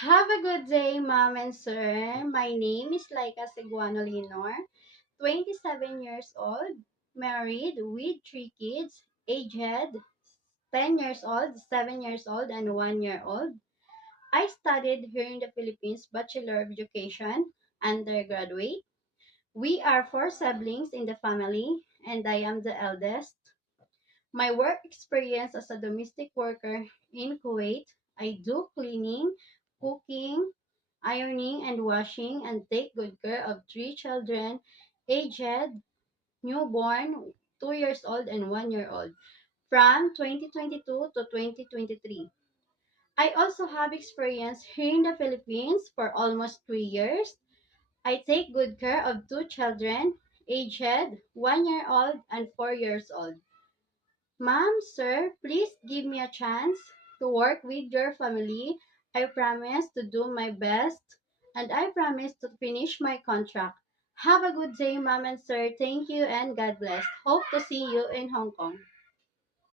Have a good day, Mom and Sir. My name is Laika Seguano Leonor, 27 years old, married with three kids, aged 10 years old, 7 years old, and 1 year old. I studied here in the Philippines Bachelor of Education, undergraduate. We are four siblings in the family, and I am the eldest. My work experience as a domestic worker in Kuwait, I do cleaning, cooking, ironing and washing, and take good care of three children, aged, newborn, 2 years old and 1 year old, from 2022 to 2023. I also have experience here in the Philippines for almost 3 years. I take good care of two children, aged 1 year old and 4 years old. Ma'am, sir, please give me a chance to work with your family. I promise to do my best and I promise to finish my contract. Have a good day, ma'am and sir. Thank you and God bless. Hope to see you in Hong Kong.